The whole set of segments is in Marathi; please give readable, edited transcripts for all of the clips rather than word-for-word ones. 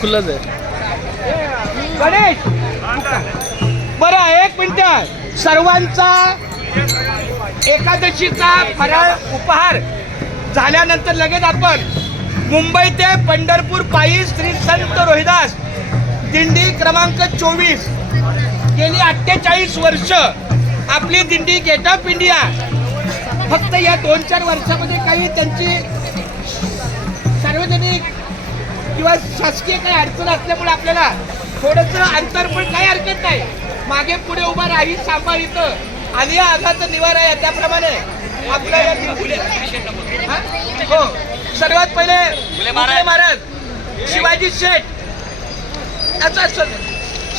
खुलच आहे गणेश बरं एक मिनिट सर्वांचा एकादशीचा फराळ उपहार झाल्यानंतर लगेच आपण मुंबई ते पंढरपूर पायी श्री संत रोहिदास दिंडी क्रमांक 24 गेली 48 वर्ष आपली दिंडी गेट ऑफ इंडिया फक्त या 2-4 वर्षामध्ये काही त्यांची सार्वजनिक किंवा शासकीय काही अडचण असल्यामुळे आपल्याला थोडंसं अंतर पण काही हरकत नाही मागे पुढे उभा राही सांभाळ इथं आलिया आघात निवारा आहे त्याप्रमाणे आपल्या हो सर्वात पहिले उगले महाराज शिवाजी शेठ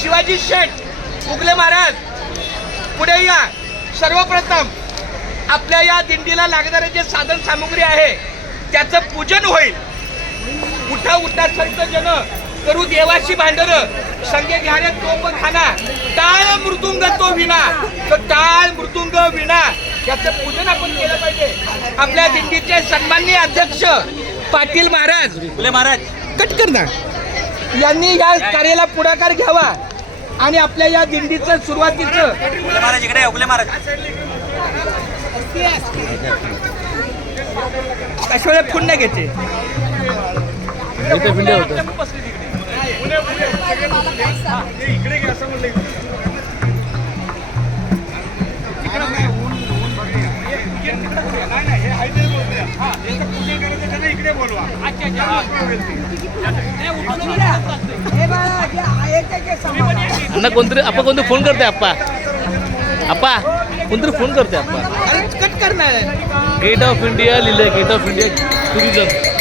शिवाजी शेठ उगले महाराज पुढे या सर्वप्रथम आपल्या या दिंडीला लागणारे जे साधन सामुग्री आहे त्याचं पूजन होईल उठा उठा संत जन करू देवाशी भांडर संगे घ्यारे तोप खाना टाळ मृदुंग तो विना तो टाळ मृदुंग विना याचं पूजन आपण केलं पाहिजे आपल्या दिंडीचे सन्माननीय अध्यक्ष पाटील महाराज उगले महाराज कटकरना यांनी या कार्याला पुढाकार घ्यावा आणि आपल्या या दिंडीचं सुरुवातीचं उगले महाराज इकडे उगले महाराज अशा वेळेला पुण्य घेते कोणतरी आपण कोणतरी फोन करते आप्पा आप्पा कोणतरी फोन करते आप्पा कट करणार गेट ऑफ इंडिया लिहिलंय गेट ऑफ इंडिया टुरिझम